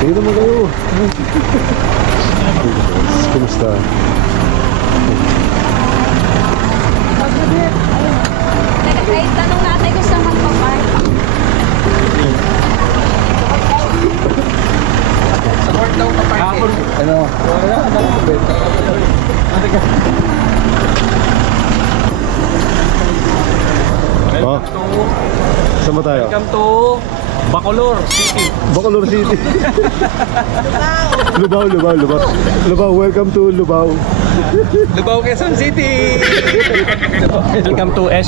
Tingnan naman kayo. Kumusta? Ay, tanong natin kung saan magpapark. Sa court daw kaparking. Ano? Oh, saan ba tayo? Welcome to Bacolor City. Bacolor City. Lubao, Lubao, Lubao. Lubao, welcome to Lubao. Lubao, Quezon City. Welcome to